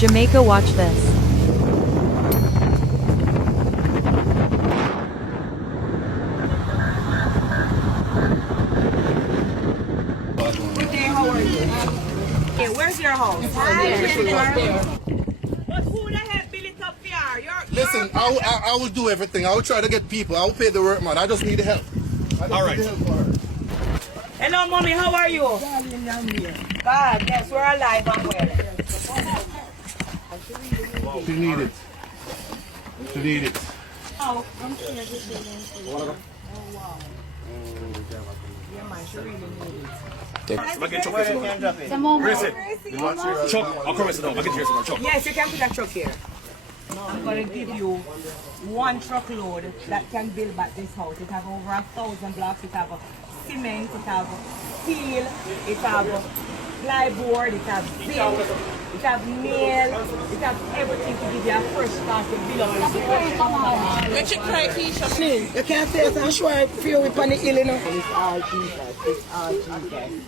Jamaica, watch this. Good day, how are you? Okay, where's your house? But who the hell built it up here? Listen, I will do everything. I will try to get people. I will pay the work, man. I just need the help. All right. Hello, mommy, how are you? God, yes, we're alive and well. She need it. She need it. Oh, I'm sure this is oh, wow. Yeah, man, she really needs it. I get truck here. Where is it? Truck. I'll come sit down. I get here somewhere. Truck. Yes, you can put that truck here. I'm going to give you one truckload that can build back this house. It have over 1,000 blocks. It have cement, it have steel, it have plyboard, it have zinc, it have nail, it have everything to give you a fresh start to build up. Let you cry, Keisha. You can't say I'm sure I feel with on the hill, you know. It's all Jesus. It's all Jesus.